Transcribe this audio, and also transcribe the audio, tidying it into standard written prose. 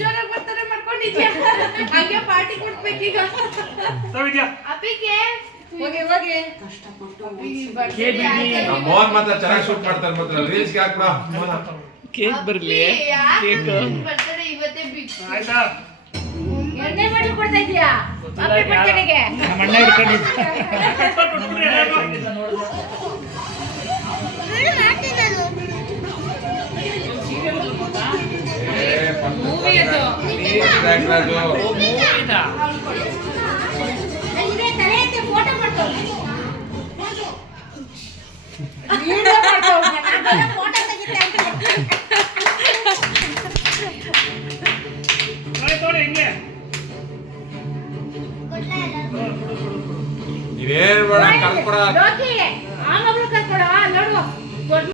ಜೋರಾಗಿ ಬರ್ತಾರೆ ಮಾಡ್ಕೊಂಡಿದ್ಯಾ ಹಂಗೆ ಪಾರ್ಟಿ ಕೊಡ್ಬೇಕೀಗ ಅಪ್ಪಿಗೆ ಹೋಗಿ ಹೋಗಿ ಮೋಹನ್ ಮಾತ್ರ ಚೆನ್ನಾಗಿ ಶೂಟ್ ಮಾಡ್ತಾರೆ ಮಾತ್ರ ರೀಲ್ಸ್ ಗೆ ಹಾಕ್ಬಿಡ ಕೇಕ್ ಬರ್ಲಿ ಕೇಕ್ ಬರ್ತಾರೆ ಇವತ್ತೇ ಬಿಗ್ ಆಯ್ತಾ ಎಣ್ಣೆ ಮಾಡಿ ಕೊಡ್ತಾ ಇದೀಯಾ ಅಪ್ಪಿ ಬರ್ತಡೆಗೆ ನಮ್ಮ ಅಣ್ಣ ಹಿಡ್ಕೊಂಡಿದ್ದ ಮೂವಿ ಅದು ಇದೇ ತಲೆ ಎತ್ತಿ ಫೋಟೋ ಮಾಡ್ತಾವ್ನೆ ವಿಡಿಯೋ ಮಾಡ್ತಾವ್ನೆ ನಾನು ಫೋಟೋ ತೆಗಿತಾ ಇದ್ದೀನಿ ನೋಡಿ ಹಿಂಗೆ ನೀವೇನ್ ಬೇಡ ಕರ್ಕೊಡ ಲೋಕಿ